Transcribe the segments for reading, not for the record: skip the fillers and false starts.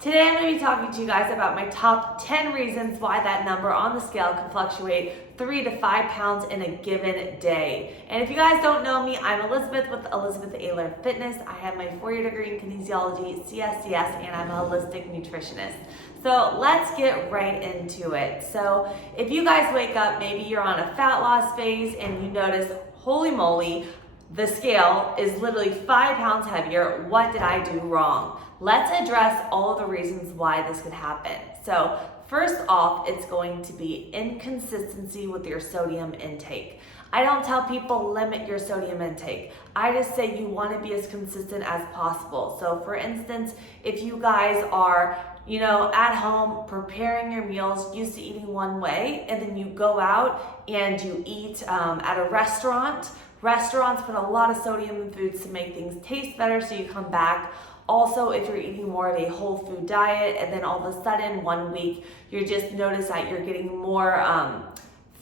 Today I'm going to be talking to you guys about my top 10 reasons why that number on the scale can fluctuate 3 to 5 pounds in a given day. And if you guys don't know me, I'm Elizabeth with Elizabeth Ayler Fitness. I have my 4-year degree in kinesiology, CSCS, and I'm a holistic nutritionist. So let's get right into it. So if you guys wake up, maybe you're on a fat loss phase and you notice, holy moly, the scale is literally 5 pounds heavier. What did I do wrong? Let's address all of the reasons why this could happen. So first off, it's going to be inconsistency with your sodium intake. I don't tell people limit your sodium intake. I just say you want to be as consistent as possible. So for instance, if you guys are at home preparing your meals, used to eating one way, and then you go out and you eat at a restaurant. Restaurants put a lot of sodium in foods to make things taste better, so you come back. Also, if you're eating more of a whole food diet and then all of a sudden 1 week you just notice that you're getting more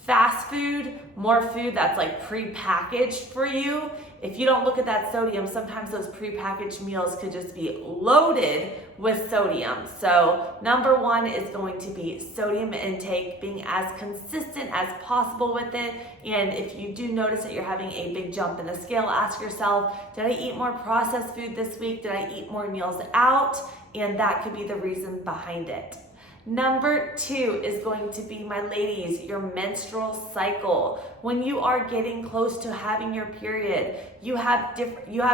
fast food, more food that's like pre-packaged for you. If you don't look at that sodium, sometimes those pre-packaged meals could just be loaded with sodium. So number one is going to be sodium intake, being as consistent as possible with it. And if you do notice that you're having a big jump in the scale, ask yourself, did I eat more processed food this week? Did I eat more meals out? And that could be the reason behind it. Number two is going to be, my ladies, your menstrual cycle. When you are getting close to having your period, you have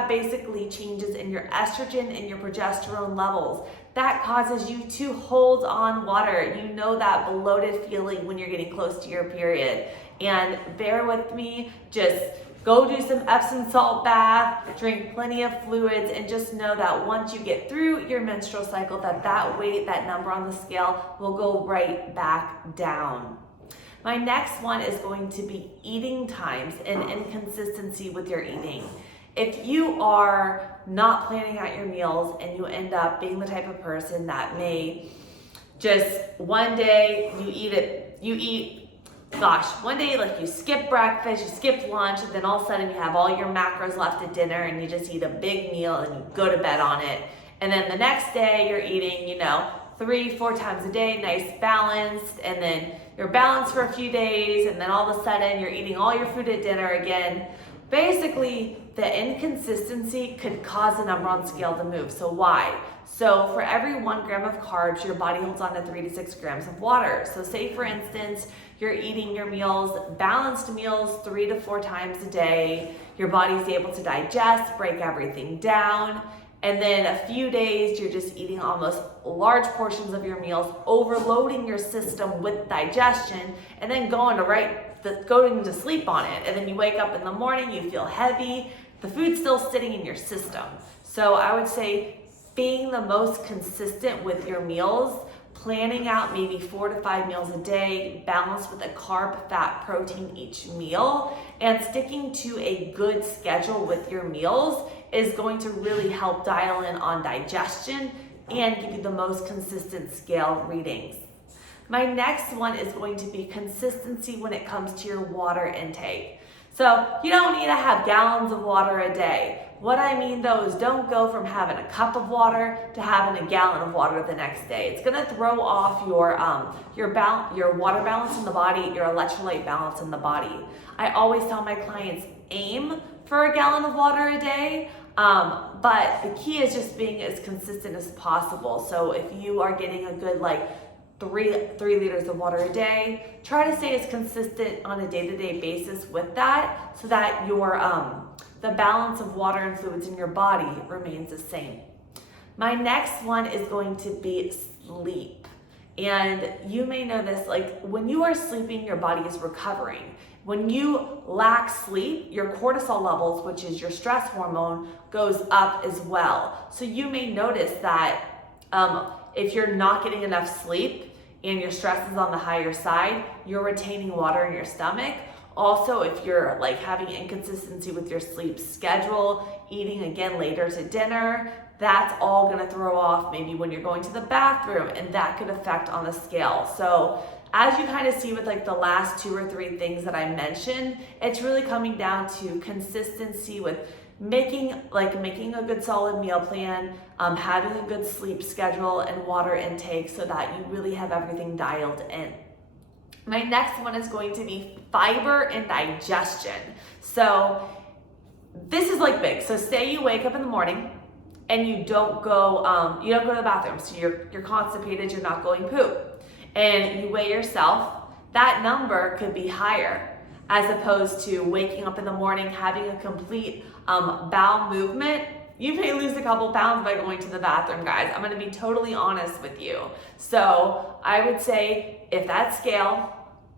basically changes in your estrogen and your progesterone levels. That causes you to hold on water. You know that bloated feeling when you're getting close to your period. And bear with me, just go do some Epsom salt bath, drink plenty of fluids, and just know that once you get through your menstrual cycle, that weight, that number on the scale will go right back down. My next one is going to be eating times and inconsistency with your eating. If you are not planning out your meals and you end up being the type of person that may just one day one day like you skip breakfast, you skip lunch, and then all of a sudden you have all your macros left at dinner and you just eat a big meal and you go to bed on it. And then the next day you're eating, 3-4 times a day, nice balanced, and then you're balanced for a few days, and then all of a sudden you're eating all your food at dinner again. Basically, the inconsistency could cause the number on the scale to move. So why? So for every 1 gram of carbs, your body holds on to 3 to 6 grams of water. So say for instance, you're eating your meals, balanced meals 3 to 4 times a day. Your body's able to digest, break everything down. And then a few days, you're just eating almost large portions of your meals, overloading your system with digestion, and then going to sleep on it. And then you wake up in the morning, you feel heavy. The food's still sitting in your system. So I would say being the most consistent with your meals, planning out maybe 4 to 5 meals a day, balanced with a carb, fat, protein each meal, and sticking to a good schedule with your meals is going to really help dial in on digestion and give you the most consistent scale readings. My next one is going to be consistency when it comes to your water intake. So you don't need to have gallons of water a day. What I mean though is don't go from having a cup of water to having a gallon of water the next day. It's gonna throw off your water balance in the body, your electrolyte balance in the body. I always tell my clients, aim for a gallon of water a day, but the key is just being as consistent as possible. So if you are getting a good 3 liters of water a day, try to stay as consistent on a day-to-day basis with that, so that your the balance of water and fluids in your body remains the same. My next one is going to be sleep. And you may know this, when you are sleeping, your body is recovering. When you lack sleep, your cortisol levels, which is your stress hormone, goes up as well. So you may notice that if you're not getting enough sleep and your stress is on the higher side, you're retaining water in your stomach. Also, if you're having inconsistency with your sleep schedule, eating again later to dinner, that's all gonna throw off maybe when you're going to the bathroom, and that could affect on the scale. So as you kind of see with the last 2 or 3 things that I mentioned, it's really coming down to consistency with making a good solid meal plan, having a good sleep schedule and water intake so that you really have everything dialed in. My next one is going to be fiber and digestion. So this is like big. So say you wake up in the morning and you don't go to the bathroom. So you're constipated, you're not going poop. And you weigh yourself, that number could be higher as opposed to waking up in the morning, having a complete bowel movement. You may lose a couple pounds by going to the bathroom, guys. I'm gonna be totally honest with you. So I would say if that scale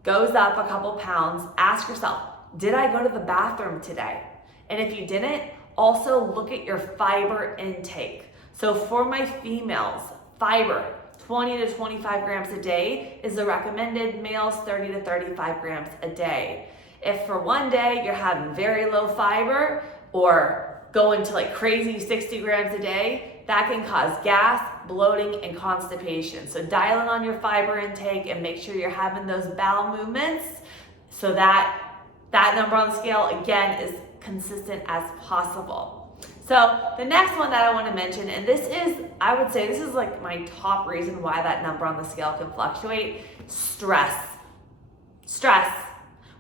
goes up a couple pounds, ask yourself, did I go to the bathroom today? And if you didn't, also look at your fiber intake. So for my females, fiber, 20 to 25 grams a day is the recommended. Males, 30 to 35 grams a day. If for one day you're having very low fiber or going to like crazy 60 grams a day, that can cause gas, bloating, and constipation. So dial in on your fiber intake and make sure you're having those bowel movements so that that number on the scale, again, is consistent as possible. So the next one that I want to mention, and this is, I would say this is like my top reason why that number on the scale can fluctuate, stress. Stress.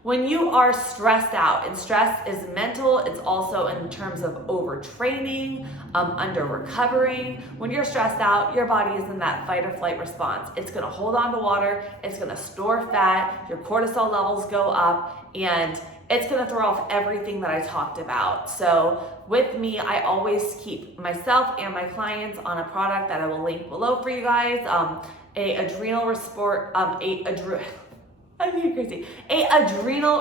When you are stressed out, and stress is mental, it's also in terms of overtraining, under recovering. When you're stressed out, your body is in that fight or flight response. It's gonna hold on to water, it's gonna store fat, your cortisol levels go up, and it's gonna throw off everything that I talked about. So with me, I always keep myself and my clients on a product that I will link below for you guys, Adrenal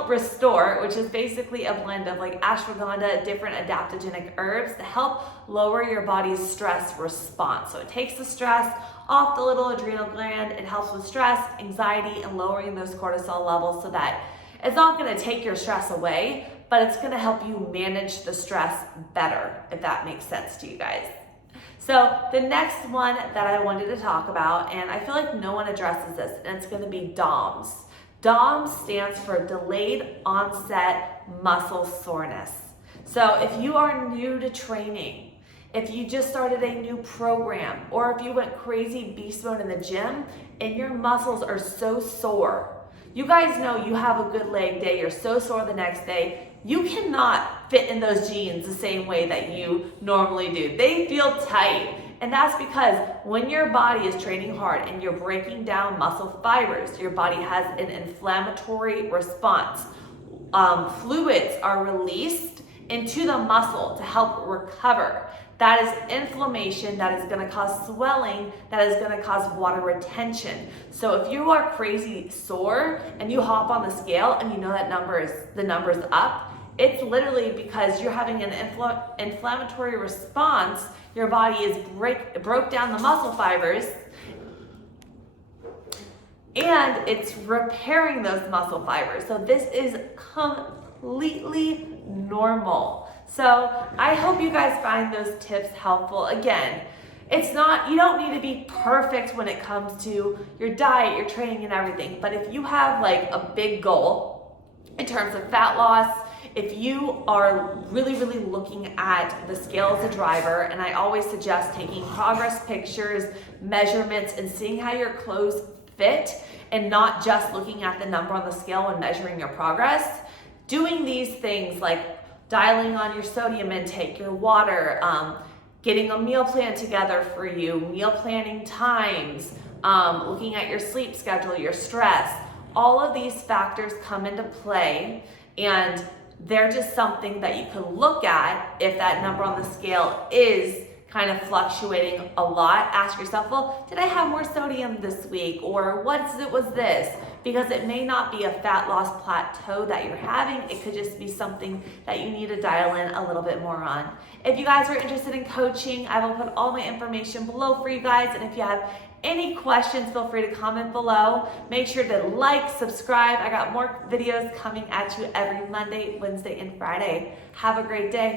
Restore, which is basically a blend of like ashwagandha, different adaptogenic herbs to help lower your body's stress response. So it takes the stress off the little adrenal gland, it helps with stress, anxiety, and lowering those cortisol levels so that it's not gonna take your stress away, but it's gonna help you manage the stress better, if that makes sense to you guys. So the next one that I wanted to talk about, and I feel like no one addresses this, and it's gonna be DOMS. DOMS stands for Delayed Onset Muscle Soreness. So if you are new to training, if you just started a new program, or if you went crazy beast mode in the gym and your muscles are so sore, you guys know you have a good leg day, you're so sore the next day, you cannot fit in those jeans the same way that you normally do. They feel tight. And that's because when your body is training hard and you're breaking down muscle fibers, your body has an inflammatory response. Fluids are released into the muscle to help recover. That is inflammation, that is gonna cause swelling, that is gonna cause water retention. So if you are crazy sore and you hop on the scale and you know that the number's up, it's literally because you're having an inflammatory response. Your body is broke down the muscle fibers and it's repairing those muscle fibers. So this is completely normal. So I hope you guys find those tips helpful. Again, you don't need to be perfect when it comes to your diet, your training, and everything. But if you have like a big goal in terms of fat loss, if you are really, really looking at the scale as a driver, and I always suggest taking progress pictures, measurements, and seeing how your clothes fit, and not just looking at the number on the scale when measuring your progress, doing these things like dialing on your sodium intake, your water, getting a meal plan together for you, meal planning times, looking at your sleep schedule, your stress, all of these factors come into play, and they're just something that you can look at if that number on the scale is kind of fluctuating a lot. Ask yourself, well, did I have more sodium this week? Or was this? Because it may not be a fat loss plateau that you're having. It could just be something that you need to dial in a little bit more on. If you guys are interested in coaching, I will put all my information below for you guys. And if you have any questions, feel free to comment below. Make sure to like, subscribe. I got more videos coming at you every Monday, Wednesday, and Friday. Have a great day.